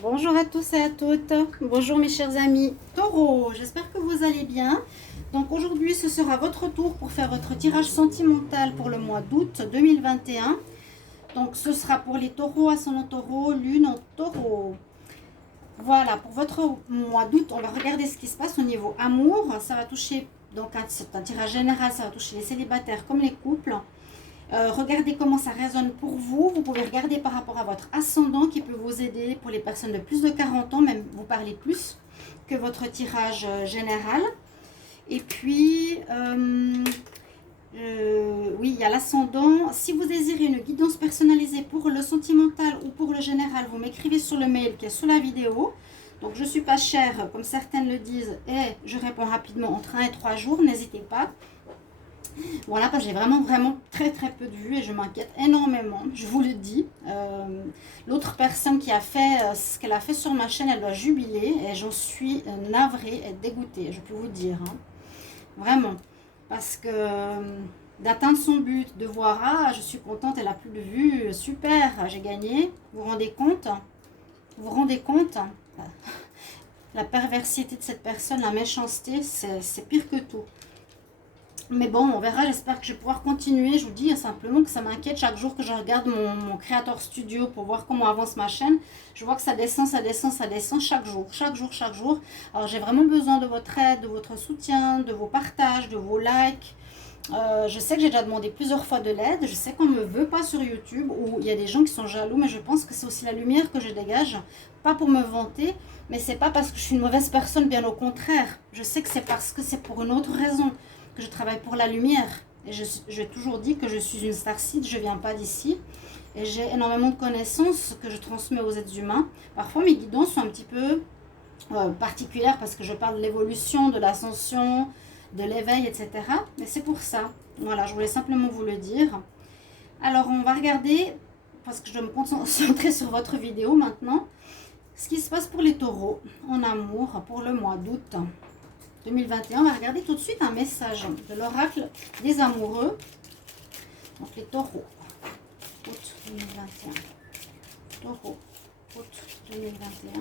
Bonjour à tous et à toutes. Bonjour mes chers amis Taureau, j'espère que vous allez bien. Donc aujourd'hui ce sera votre tour pour faire votre tirage sentimental pour le mois d'août 2021. Donc ce sera pour les taureaux, ascendant taureau, lune en taureau. Voilà, pour votre mois d'août, on va regarder ce qui se passe au niveau amour. Ça va toucher, donc c'est un tirage général, ça va toucher les célibataires comme les couples. Regardez comment ça résonne pour vous. Vous pouvez regarder par rapport à votre ascendant qui peut vous aider pour les personnes de plus de 40 ans, même vous parlez plus que votre tirage général. Et puis, oui, il y a l'ascendant. Si vous désirez une guidance personnalisée pour le sentimental ou pour le général, vous m'écrivez sur le mail qui est sous la vidéo. Donc, je ne suis pas chère, comme certaines le disent, et je réponds rapidement entre 1 et 3 jours. N'hésitez pas. Voilà, parce que j'ai vraiment très peu de vues et je m'inquiète énormément, je vous le dis. L'autre personne qui a fait ce qu'elle a fait sur ma chaîne, elle doit jubiler et j'en suis navrée et dégoûtée, je peux vous dire. Hein. Vraiment, parce que d'atteindre son but, de voir, ah, je suis contente, elle a plus de vues, super, j'ai gagné. Vous vous rendez compte? Vous vous rendez compte? La perversité de cette personne, la méchanceté, c'est pire que tout. Mais bon, on verra, j'espère que je vais pouvoir continuer. Je vous dis simplement que ça m'inquiète chaque jour que je regarde mon Creator Studio pour voir comment avance ma chaîne. Je vois que ça descend chaque jour. Alors j'ai vraiment besoin de votre aide, de votre soutien, de vos partages, de vos likes. Je sais que j'ai déjà demandé plusieurs fois de l'aide. Je sais qu'on ne me veut pas sur YouTube ou il y a des gens qui sont jaloux, mais je pense que c'est aussi la lumière que je dégage. Pas pour me vanter, mais c'est pas parce que je suis une mauvaise personne, bien au contraire. Je sais que c'est parce que c'est pour une autre raison que je travaille pour la lumière. Et j'ai toujours dit que je suis une starseed, je ne viens pas d'ici. Et j'ai énormément de connaissances que je transmets aux êtres humains. Parfois, mes guidances sont un petit peu particulières parce que je parle de l'évolution, de l'ascension, de l'éveil, etc. Mais c'est pour ça. Voilà, je voulais simplement vous le dire. Alors, on va regarder, parce que je dois me concentrer sur votre vidéo maintenant, ce qui se passe pour les taureaux en amour pour le mois d'août 2021. On va regarder tout de suite un message de l'oracle des amoureux. Donc les taureaux, août 2021. Taureau, août 2021.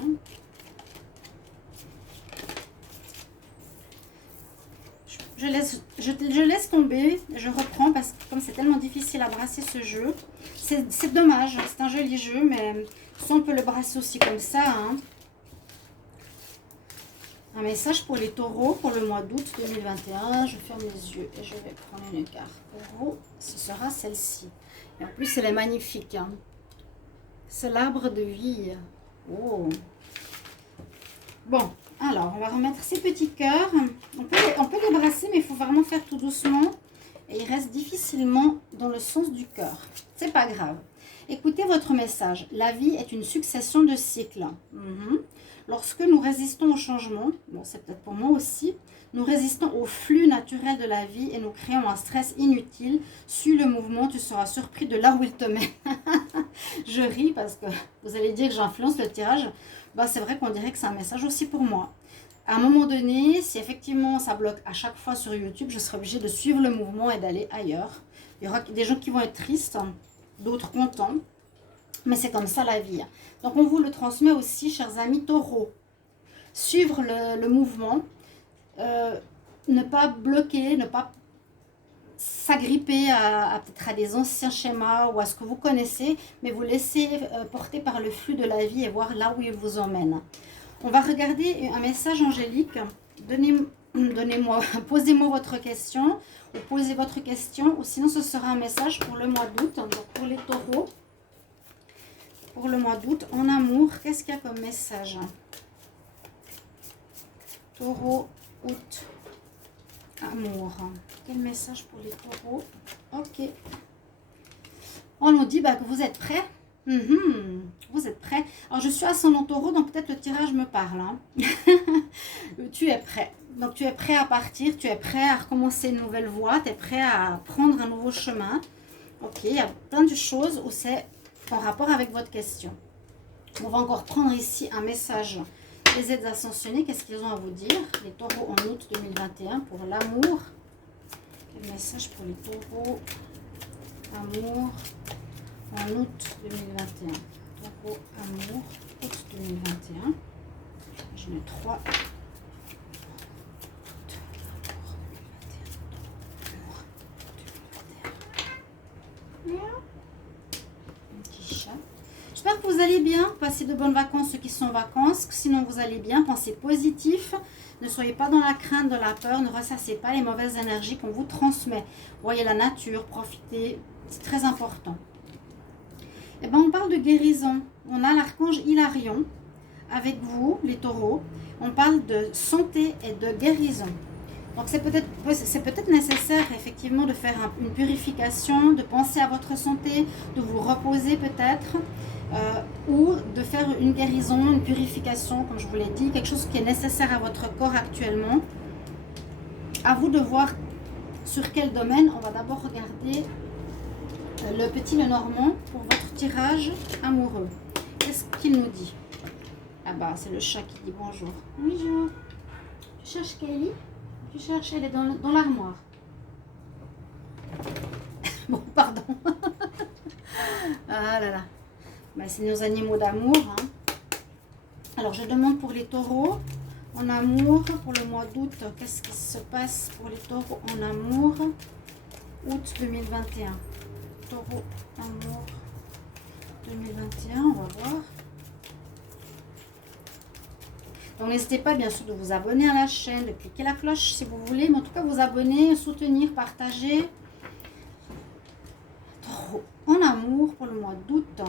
Je laisse tomber, je reprends parce que comme c'est tellement difficile à brasser ce jeu, c'est dommage, c'est un joli jeu, mais soit on peut le brasser aussi comme ça. Hein. Un message pour les taureaux pour le mois d'août 2021. Je ferme les yeux et je vais prendre une carte. Pour vous, ce sera celle-ci. Et en plus, elle est magnifique. Hein. C'est l'arbre de vie. Oh. Bon, alors, on va remettre ces petits cœurs. On peut les brasser, mais il faut vraiment faire tout doucement. Et il reste difficilement dans le sens du cœur. C'est pas grave. Écoutez votre message. La vie est une succession de cycles. Lorsque nous résistons au changement, bon, c'est peut-être pour moi aussi, nous résistons au flux naturel de la vie et nous créons un stress inutile. Suis le mouvement, tu seras surpris de là où il te met. Je ris parce que vous allez dire que j'influence le tirage. Ben, c'est vrai qu'on dirait que c'est un message aussi pour moi. À un moment donné, si effectivement ça bloque à chaque fois sur YouTube, je serai obligée de suivre le mouvement et d'aller ailleurs. Il y aura des gens qui vont être tristes, d'autres contents. Mais c'est comme ça la vie. Donc on vous le transmet aussi, chers amis taureaux. Suivre le mouvement, ne pas bloquer, ne pas s'agripper peut-être à des anciens schémas ou à ce que vous connaissez, mais vous laisser porter par le flux de la vie et voir là où il vous emmène. On va regarder un message angélique. Donnez-moi, posez-moi votre question ou posez votre question, ou sinon ce sera un message pour le mois d'août, donc pour les taureaux. Pour le mois d'août, en amour, qu'est-ce qu'il y a comme message? Taureau, août, amour. Quel message pour les taureaux? Ok. On nous dit que vous êtes prêts. Vous êtes prêts. Alors, je suis ascendant taureau, donc peut-être le tirage me parle. Hein. Tu es prêt. Donc, tu es prêt à partir. Tu es prêt à recommencer une nouvelle voie. Tu es prêt à prendre un nouveau chemin. Ok, il y a plein de choses où c'est en rapport avec votre question. On va encore prendre ici un message des aides ascensionnées. Qu'est-ce qu'ils ont à vous dire? Les taureaux en août 2021 pour l'amour. Quel message pour les taureaux? Amour en août 2021. Taureau, amour, août 2021. j'espère que vous allez bien. Passez de bonnes vacances ceux qui sont en vacances. Sinon, vous allez bien. Pensez positif. Ne soyez pas dans la crainte, dans la peur. Ne ressassez pas les mauvaises énergies qu'on vous transmet. Voyez la nature, profitez. C'est très important. Eh bien, on parle de guérison. On a l'archange Hilarion avec vous, les taureaux. On parle de santé et de guérison. Donc, c'est peut-être nécessaire, effectivement, de faire une purification, de penser à votre santé, de vous reposer peut-être, ou de faire une guérison, une purification, comme je vous l'ai dit, quelque chose qui est nécessaire à votre corps actuellement. À vous de voir sur quel domaine. On va d'abord regarder le petit Lenormand pour votre tirage amoureux. Qu'est-ce qu'il nous dit? Ah bah, c'est le chat qui dit bonjour. Bonjour. Tu cherches Kelly? Tu cherches, elle est dans l'armoire. Bon, pardon. Ah là là. Bah, c'est nos animaux d'amour. Hein. Alors, je demande pour les taureaux en amour pour le mois d'août. Qu'est-ce qui se passe pour les taureaux en amour? Août 2021. Taureau, amour 2021, on va voir. Donc n'hésitez pas bien sûr de vous abonner à la chaîne, de cliquer la cloche si vous voulez, mais en tout cas vous abonner, soutenir, partager. Taureau, en amour pour le mois d'août.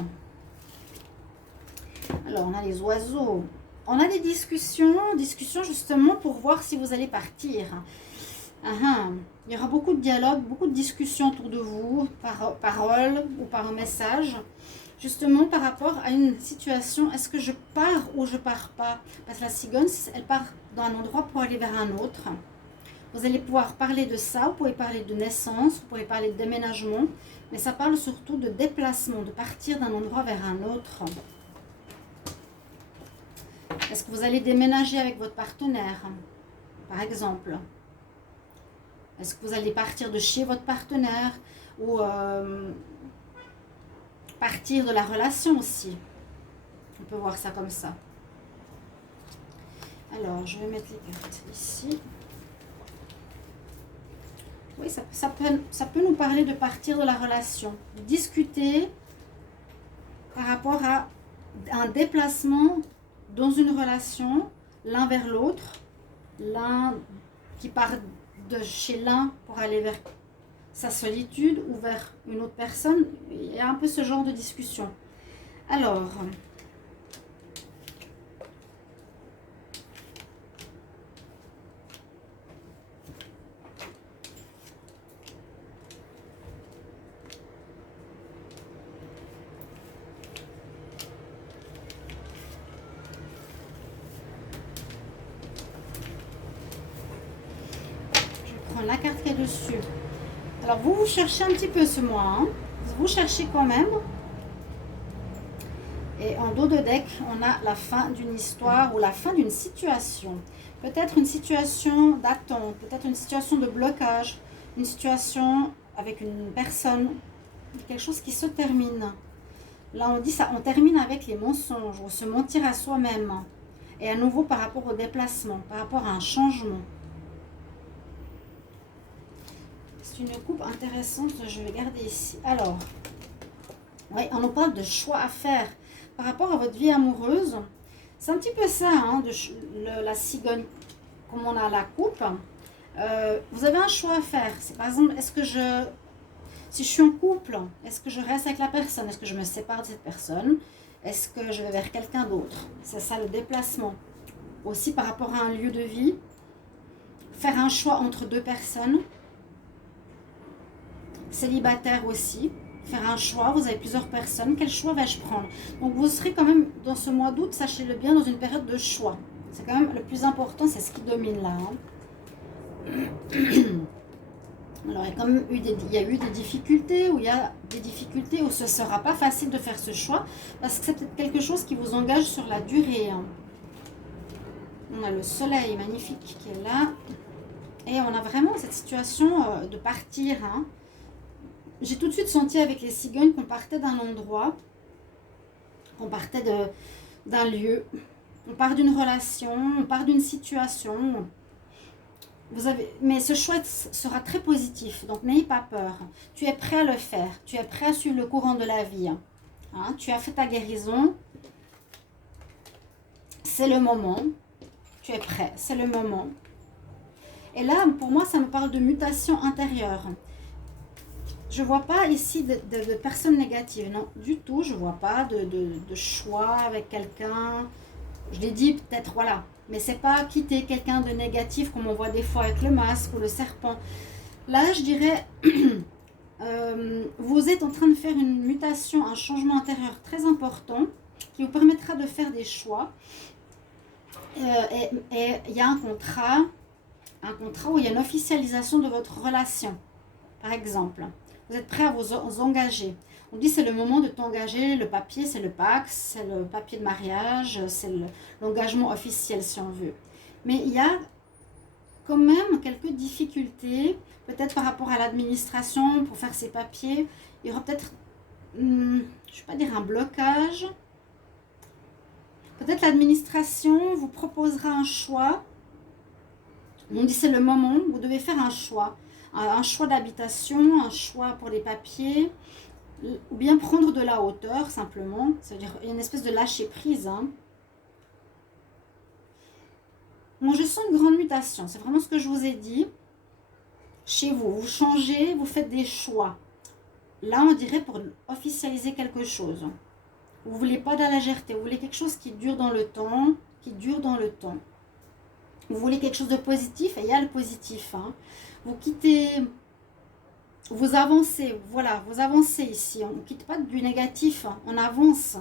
Alors on a les oiseaux, on a des discussions justement pour voir si vous allez partir. Il y aura beaucoup de dialogues, beaucoup de discussions autour de vous, par parole ou par message, justement par rapport à une situation. Est-ce que je pars ou je pars pas? Parce que la cigogne, elle part d'un endroit pour aller vers un autre. Vous allez pouvoir parler de ça, vous pouvez parler de naissance, vous pouvez parler de déménagement, mais ça parle surtout de déplacement, de partir d'un endroit vers un autre. Est-ce que vous allez déménager avec votre partenaire, par exemple? Est-ce que vous allez partir de chez votre partenaire ou partir de la relation aussi? On peut voir ça comme ça. Alors, je vais mettre les cartes ici. Oui, ça peut nous parler de partir de la relation. Discuter par rapport à un déplacement dans une relation, l'un vers l'autre. L'un qui part de chez l'un pour aller vers sa solitude ou vers une autre personne. Il y a un peu ce genre de discussion. Alors, la carte qui est dessus. Alors vous cherchez un petit peu ce mois, hein. Vous cherchez quand même. Et en dos de deck, on a la fin d'une histoire ou la fin d'une situation. Peut-être une situation d'attente, peut-être une situation de blocage, une situation avec une personne, quelque chose qui se termine. Là on dit ça, on termine avec les mensonges, ou se mentir à soi-même. Et à nouveau par rapport au déplacement, par rapport à un changement. Une coupe intéressante, je vais garder ici. Alors, oui, on nous parle de choix à faire par rapport à votre vie amoureuse. C'est un petit peu ça, hein, la cigogne, comme on a la coupe. Vous avez un choix à faire. C'est par exemple, si je suis en couple, est-ce que je reste avec la personne? Est-ce que je me sépare de cette personne? Est-ce que je vais vers quelqu'un d'autre? C'est ça le déplacement. Aussi par rapport à un lieu de vie, faire un choix entre deux personnes. Célibataire aussi, faire un choix, vous avez plusieurs personnes, quel choix vais-je prendre? Donc vous serez quand même dans ce mois d'août, sachez-le bien, dans une période de choix. C'est quand même le plus important, c'est ce qui domine là. Alors il y a eu des difficultés, où ce ne sera pas facile de faire ce choix, parce que c'est peut-être quelque chose qui vous engage sur la durée. On a le soleil magnifique qui est là, et on a vraiment cette situation de partir, hein. J'ai tout de suite senti avec les cigognes qu'on partait d'un endroit, qu'on partait d'un lieu, on part d'une relation, on part d'une situation. Mais ce choix sera très positif, donc n'ayez pas peur. Tu es prêt à le faire, tu es prêt à suivre le courant de la vie. Hein, tu as fait ta guérison. C'est le moment. Tu es prêt. C'est le moment. Et là, pour moi, ça me parle de mutation intérieure. Je ne vois pas ici de personnes négatives. Non, du tout. Je ne vois pas de choix avec quelqu'un. Je l'ai dit peut-être, voilà. Mais c'est pas quitter quelqu'un de négatif comme on voit des fois avec le masque ou le serpent. Là, je dirais, vous êtes en train de faire une mutation, un changement intérieur très important qui vous permettra de faire des choix. Et il y a un contrat où il y a une officialisation de votre relation, par exemple. Vous êtes prêt à vous engager. On dit c'est le moment de t'engager, le papier c'est le PAX, c'est le papier de mariage, c'est l'engagement officiel si on veut. Mais il y a quand même quelques difficultés, peut-être par rapport à l'administration pour faire ces papiers. Il y aura peut-être, je ne vais pas dire un blocage. Peut-être l'administration vous proposera un choix. On dit c'est le moment, vous devez faire un choix. Un choix d'habitation, un choix pour les papiers, ou bien prendre de la hauteur simplement. C'est-à-dire une espèce de lâcher prise. Hein. Moi, je sens une grande mutation. C'est vraiment ce que je vous ai dit. Chez vous, vous changez, vous faites des choix. Là, on dirait pour officialiser quelque chose. Vous ne voulez pas de la légèreté. Vous voulez quelque chose qui dure dans le temps. Vous voulez quelque chose de positif et il y a le positif. Hein. Vous quittez, vous avancez. Voilà, vous avancez ici. On ne quitte pas du négatif. On avance.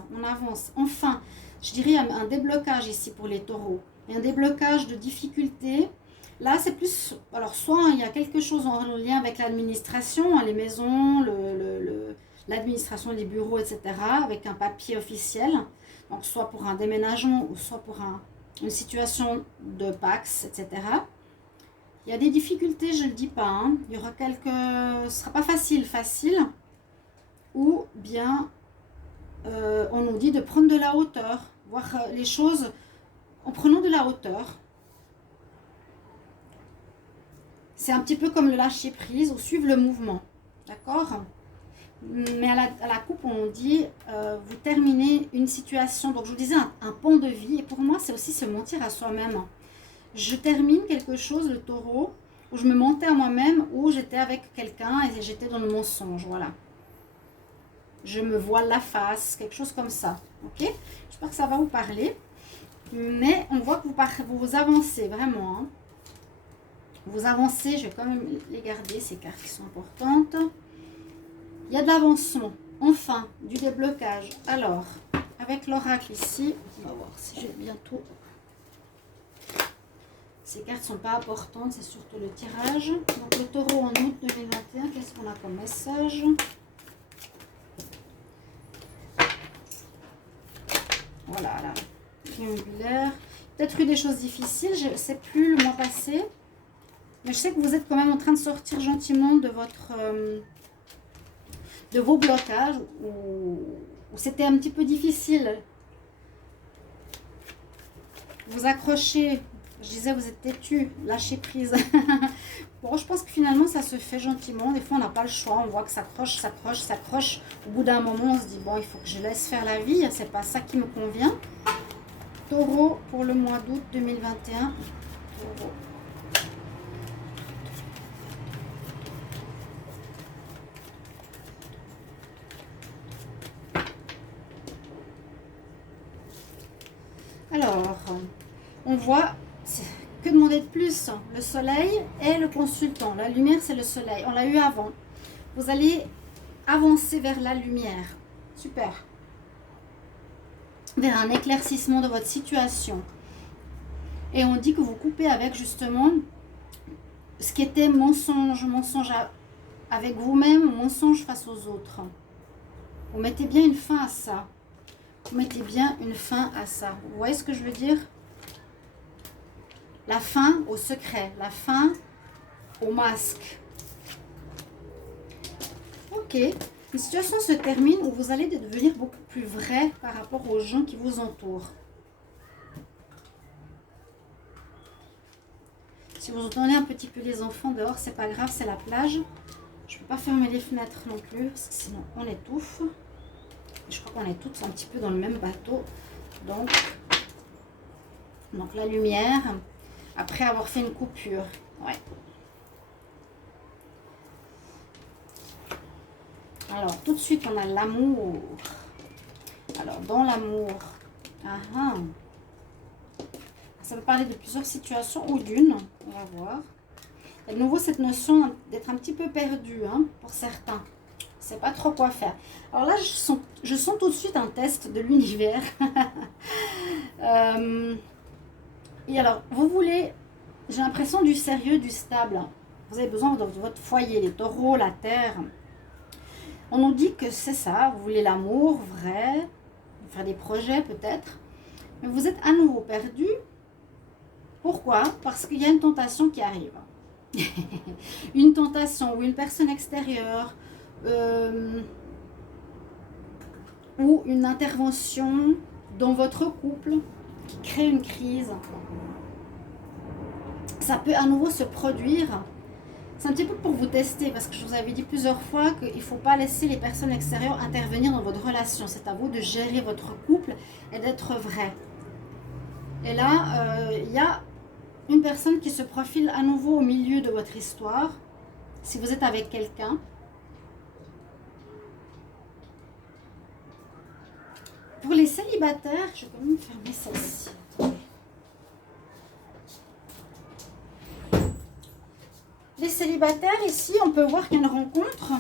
Enfin, je dirais un déblocage ici pour les taureaux. Un déblocage de difficultés. Là, c'est plus... Alors, soit il y a quelque chose en lien avec l'administration, les maisons, l'administration des bureaux, etc., avec un papier officiel. Donc, soit pour un déménagement ou soit pour une situation de PAX, etc. Il y a des difficultés, je ne le dis pas. Hein. Il y aura quelques... Ce ne sera pas facile. Ou bien, on nous dit de prendre de la hauteur. Voir les choses en prenant de la hauteur. C'est un petit peu comme le lâcher prise ou suivre le mouvement. D'accord ? Mais à la coupe, on dit, vous terminez une situation. Donc, je vous disais, un pan de vie. Et pour moi, c'est aussi se mentir à soi-même. Je termine quelque chose, le taureau, où je me mentais à moi-même, où j'étais avec quelqu'un et j'étais dans le mensonge. Voilà. Je me voile la face, quelque chose comme ça. Ok ? J'espère que ça va vous parler. Mais on voit que vous avancez vraiment. Hein. Vous avancez, je vais quand même les garder, ces cartes qui sont importantes. Il y a de l'avancement, enfin, du déblocage. Alors, avec l'oracle ici, on va voir si j'ai bientôt... Ces cartes ne sont pas importantes, c'est surtout le tirage. Donc le taureau en août 2021, qu'est-ce qu'on a comme message? Voilà, là, triangulaire. Peut-être eu des choses difficiles, je ne sais plus le mois passé. Mais je sais que vous êtes quand même en train de sortir gentiment de vos blocages où c'était un petit peu difficile. Vous accrochez, je disais vous êtes têtu, lâchez prise. Bon, je pense que finalement ça se fait gentiment. Des fois on n'a pas le choix, on voit que ça s'accroche. Au bout d'un moment on se dit bon, il faut que je laisse faire la vie, c'est pas ça qui me convient. Taureau pour le mois d'août 2021. Taureau. Alors, on voit, que demander de plus? Le soleil et le consultant. La lumière, c'est le soleil. On l'a eu avant. Vous allez avancer vers la lumière. Super. Vers un éclaircissement de votre situation. Et on dit que vous coupez avec justement ce qui était mensonge avec vous-même, mensonge face aux autres. Vous mettez bien une fin à ça. Vous mettez bien une fin à ça. Vous voyez ce que je veux dire? La fin au secret, la fin au masque. Ok. Une situation se termine où vous allez devenir beaucoup plus vrai par rapport aux gens qui vous entourent. Si vous entendez un petit peu les enfants dehors, c'est pas grave, c'est la plage. Je ne peux pas fermer les fenêtres non plus, parce que sinon on étouffe. Je crois qu'on est toutes un petit peu dans le même bateau. Donc la lumière, après avoir fait une coupure. Ouais. Alors, tout de suite, on a l'amour. Alors, dans l'amour, ça peut parler de plusieurs situations ou d'une. On va voir. Et de nouveau, cette notion d'être un petit peu perdu, hein, pour certains. Je ne sais pas trop quoi faire. Alors là, je sens tout de suite un test de l'univers. Et alors, vous voulez, j'ai l'impression du sérieux, du stable. Vous avez besoin de votre foyer, les taureaux, la terre. On nous dit que c'est ça, vous voulez l'amour vrai, faire des projets peut-être, mais vous êtes à nouveau perdu. Pourquoi? Parce qu'il y a une tentation qui arrive. Une tentation ou une personne extérieure ou une intervention dans votre couple qui crée une crise. Ça peut à nouveau se produire. C'est un petit peu pour vous tester, parce que je vous avais dit plusieurs fois qu'il ne faut pas laisser les personnes extérieures intervenir dans votre relation. C'est à vous de gérer votre couple et d'être vrai. Et là, il y a une personne qui se profile à nouveau au milieu de votre histoire. Si vous êtes avec quelqu'un. Pour les célibataires, je vais quand même fermer celle-ci. Les célibataires, ici, on peut voir qu'il y a une rencontre,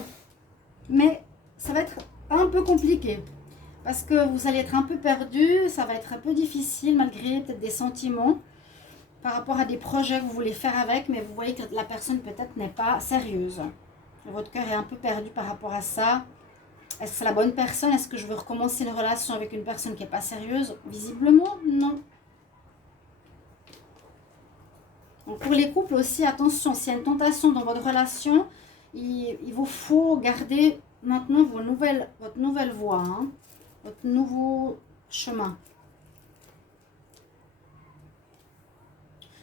mais ça va être un peu compliqué. Parce que vous allez être un peu perdu, ça va être un peu difficile, malgré peut-être des sentiments, par rapport à des projets que vous voulez faire avec, mais vous voyez que la personne peut-être n'est pas sérieuse. Votre cœur est un peu perdu par rapport à ça. Est-ce que c'est la bonne personne? Est-ce que je veux recommencer une relation avec une personne qui n'est pas sérieuse? Visiblement, non. Donc pour les couples aussi, attention, s'il y a une tentation dans votre relation, il vous faut garder maintenant votre nouvelle voie, hein, votre nouveau chemin.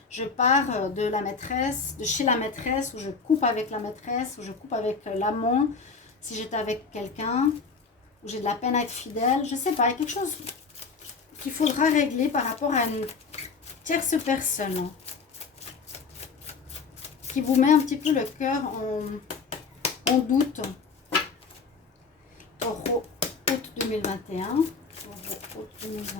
Je pars de la maîtresse, de chez la maîtresse, ou je coupe avec la maîtresse, ou je coupe avec l'amant, si j'étais avec quelqu'un, ou j'ai de la peine à être fidèle, je ne sais pas, il y a quelque chose qu'il faudra régler par rapport à une tierce personne, qui vous met un petit peu le cœur en doute. Taureau, août 2021. Taureau, août 2021.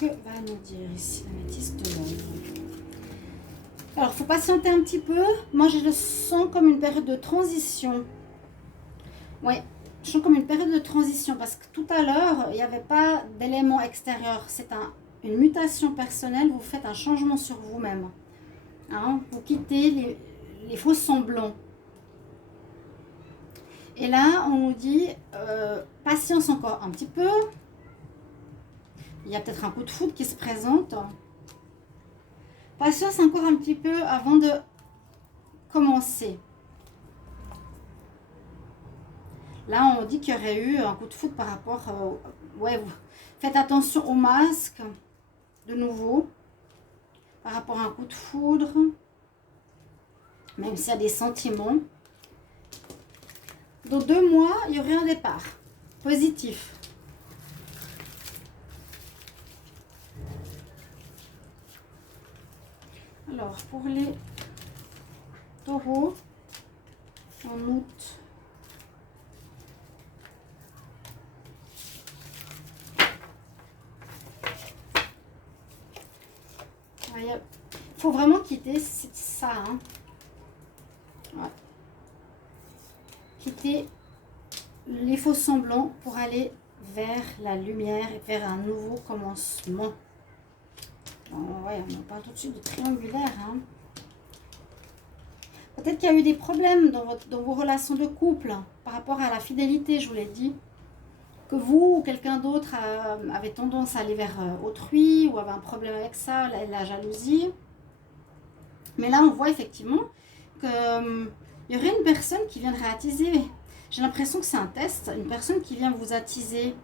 Que va nous dire ici l'améthyste de l'ombre? Alors, il faut patienter un petit peu. Moi, je le sens comme une période de transition. Oui, je sens comme une période de transition parce que tout à l'heure, il n'y avait pas d'élément extérieur. C'est une mutation personnelle. Vous faites un changement sur vous-même. Hein, vous quittez les faux semblants. Et là, on nous dit patience encore un petit peu. Il y a peut-être un coup de foudre qui se présente. Patience encore un petit peu avant de commencer. Là, on dit qu'il y aurait eu un coup de foudre par rapport... ouais, faites attention au masque, de nouveau, par rapport à un coup de foudre. Même s'il y a des sentiments. Dans 2 mois, il y aurait un départ positif. Alors, pour les taureaux, en août, il faut vraiment quitter ça. Hein. Ouais. Quitter les faux semblants pour aller vers la lumière et vers un nouveau commencement. Ouais, on parle tout de suite de triangulaire. Hein. Peut-être qu'il y a eu des problèmes dans vos relations de couple par rapport à la fidélité, je vous l'ai dit. Que vous ou quelqu'un d'autre avait tendance à aller vers autrui ou avait un problème avec ça, la jalousie. Mais là, on voit effectivement qu'il y aurait une personne qui viendrait attiser. J'ai l'impression que c'est un test, une personne qui vient vous attiser,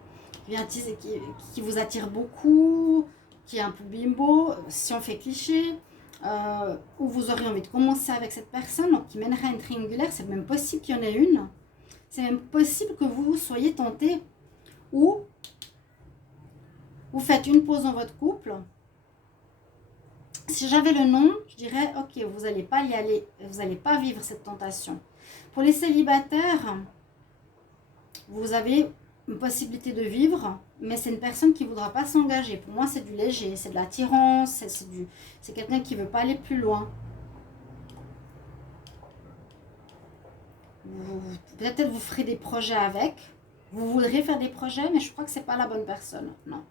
qui vous attire beaucoup, qui est un peu bimbo, si on fait cliché, où vous aurez envie de commencer avec cette personne, donc qui mènerait à une triangulaire, c'est même possible qu'il y en ait une. C'est même possible que vous soyez tenté, ou vous faites une pause dans votre couple. Si j'avais le nom, je dirais, ok, vous n'allez pas y aller, vous n'allez pas vivre cette tentation. Pour les célibataires, vous avez une possibilité de vivre, mais c'est une personne qui ne voudra pas s'engager. Pour moi, c'est du léger, c'est de l'attirance, c'est quelqu'un qui ne veut pas aller plus loin. Peut-être vous ferez des projets avec, vous voudrez faire des projets, mais je crois que ce n'est pas la bonne personne, non.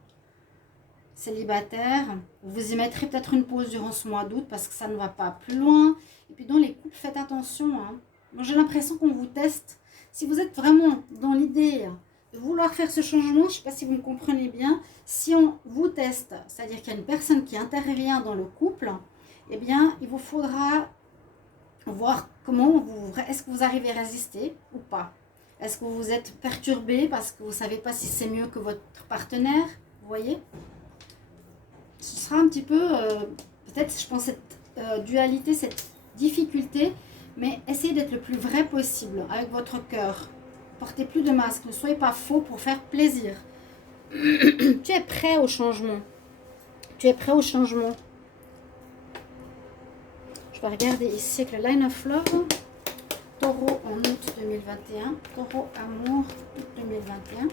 Célibataire, vous y mettrez peut-être une pause durant ce mois d'août parce que ça ne va pas plus loin. Et puis dans les couples, faites attention. Moi, j'ai l'impression qu'on vous teste. Si vous êtes vraiment dans l'idée de vouloir faire ce changement, je ne sais pas si vous me comprenez bien, si on vous teste, c'est-à-dire qu'il y a une personne qui intervient dans le couple, eh bien, il vous faudra voir comment est-ce que vous arrivez à résister ou pas. Est-ce que vous êtes perturbé parce que vous ne savez pas si c'est mieux que votre partenaire, vous voyez? Ce sera un petit peu, peut-être, je pense, cette dualité, cette difficulté, mais essayez d'être le plus vrai possible avec votre cœur. Portez plus de masque, ne soyez pas faux pour faire plaisir. Tu es prêt au changement. Tu es prêt au changement. Je vais regarder ici avec le Line of Love. Taureau en août 2021. Taureau amour août 2021.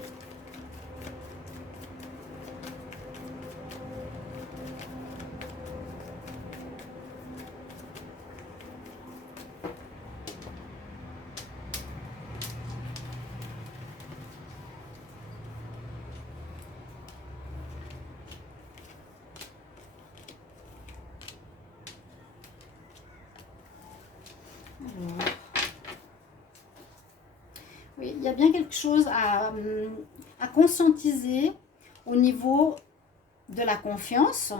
Oui, il y a bien quelque chose à conscientiser au niveau de la confiance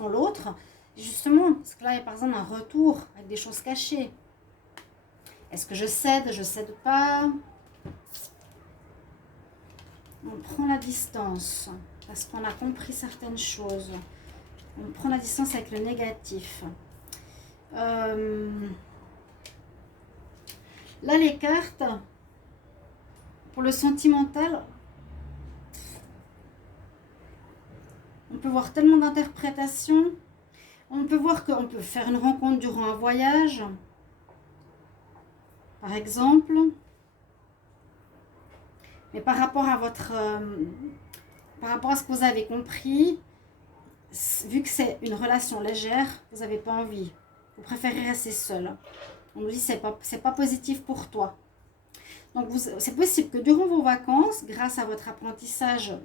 en l'autre. Justement, parce que là, il y a par exemple un retour avec des choses cachées. Est-ce que je cède pas? On prend la distance parce qu'on a compris certaines choses. On prend la distance avec le négatif. Là, les cartes, pour le sentimental, on peut voir tellement d'interprétations. On peut voir qu'on peut faire une rencontre durant un voyage, par exemple. Mais par rapport à par rapport à ce que vous avez compris, vu que c'est une relation légère, vous n'avez pas envie. Vous préférez rester seul. On nous dit que c'est pas positif pour toi. Donc c'est possible que durant vos vacances, grâce à votre apprentissage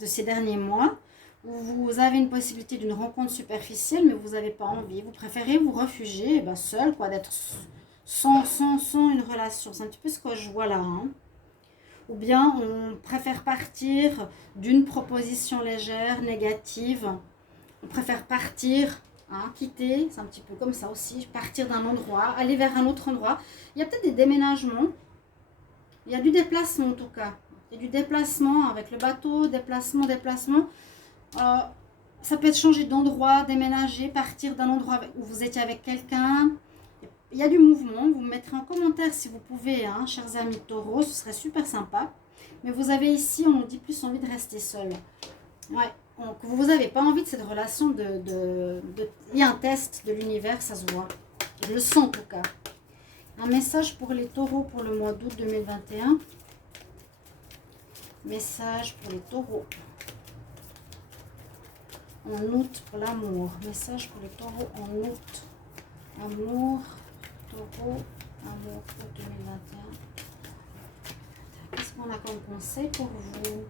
de ces derniers mois, vous avez une possibilité d'une rencontre superficielle, mais vous n'avez pas envie. Vous préférez vous réfugier seul, d'être sans une relation. C'est un petit peu ce que je vois là. Ou bien on préfère partir d'une proposition légère, négative. On préfère partir, quitter, c'est un petit peu comme ça aussi, partir d'un endroit, aller vers un autre endroit. Il y a peut-être des déménagements. Il y a du déplacement en tout cas. Il y a du déplacement avec le bateau, déplacement. Ça peut être changer d'endroit, déménager, partir d'un endroit où vous étiez avec quelqu'un. Il y a du mouvement. Vous me mettrez en commentaire si vous pouvez, chers amis taureaux, ce serait super sympa. Mais vous avez ici, on nous dit plus envie de rester seul. Ouais, donc vous n'avez pas envie de cette relation Il y a un test de l'univers, ça se voit. Je le sens en tout cas. Un message pour les taureaux pour le mois d'août 2021. Message pour les taureaux. En août pour l'amour. Message pour les taureaux en août. Amour, taureau, amour pour 2021. Qu'est-ce qu'on a comme conseil pour vous?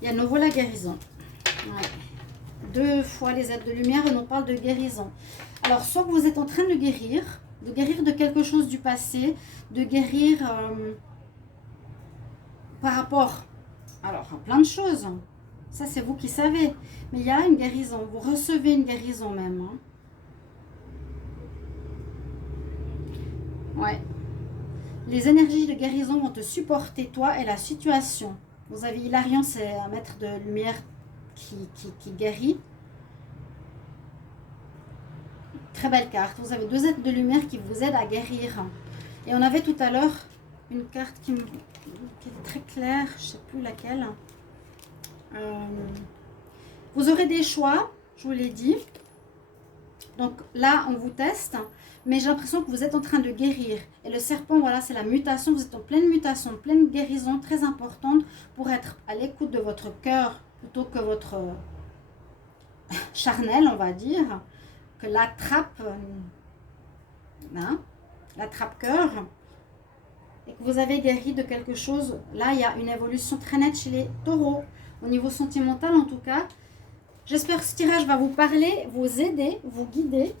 Il y a de nouveau la guérison. Ouais. 2 fois les aides de lumière et on parle de guérison. Alors, soit vous êtes en train de guérir de quelque chose du passé, de guérir par rapport à plein de choses. Ça, c'est vous qui savez. Mais il y a une guérison. Vous recevez une guérison même. Ouais. Les énergies de guérison vont te supporter, toi et la situation. Vous avez Hilarion, c'est un maître de lumière qui guérit. Très belle carte. Vous avez 2 êtres de lumière qui vous aident à guérir. Et on avait tout à l'heure une carte qui est très claire, je ne sais plus laquelle. Vous aurez des choix, je vous l'ai dit. Donc là, on vous teste, mais j'ai l'impression que vous êtes en train de guérir. Et le serpent, voilà, c'est la mutation. Vous êtes en pleine mutation, pleine guérison, très importante pour être à l'écoute de votre cœur plutôt que votre charnel, on va dire, que la trappe, hein, la trappe-cœur, et que vous avez guéri de quelque chose. Là, il y a une évolution très nette chez les taureaux, au niveau sentimental en tout cas. J'espère que ce tirage va vous parler, vous aider, vous guider.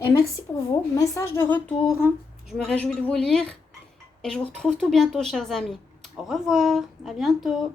Et merci pour vos messages de retour. Je me réjouis de vous lire et je vous retrouve tout bientôt, chers amis. Au revoir, à bientôt.